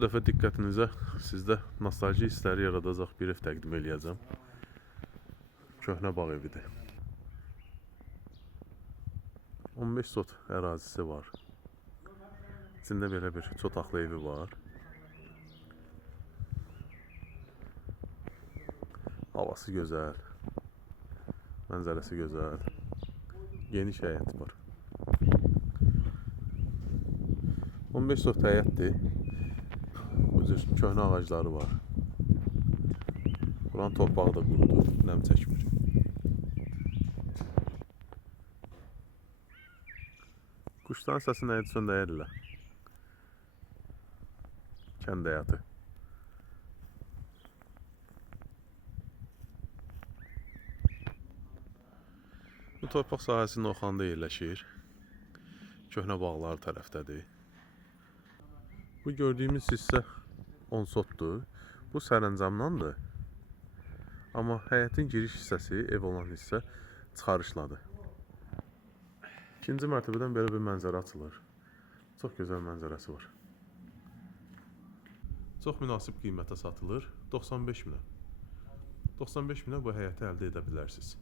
Bu dəfə diqqətinizə sizdə nostalji hissləri yaradacaq bir ev təqdim eləyəcəm. Köhnə bağ evidir. 15 sot ərazisi var. İçində belə bir çotaqlı evi var. Havası gözəl. Mənzərəsi gözəl. Geniş həyət var. 15 sot həyətdir. Bu cür köhnə ağacları var. Buranın torpağı da qurudur, nəm çəkmir. Quşların səsini edison dəyərlər. Kənd həyatı. Bu torpaq sahəsinin Oxanda yerləşir. Köhnə bağlar tərəfdədir. Bu gördüyümüz hissə 10 sotdur. Bu sərəncamdandır. Amma həyətin giriş hissəsi, ev olan hissə çıxarışladır. İkinci mərtəbədən belə bir mənzərə açılır. Çox gözəl mənzərəsi var. Çox münasib qiymətə satılır. 95 minə. 95 minə bu həyəti əldə edə bilərsiniz.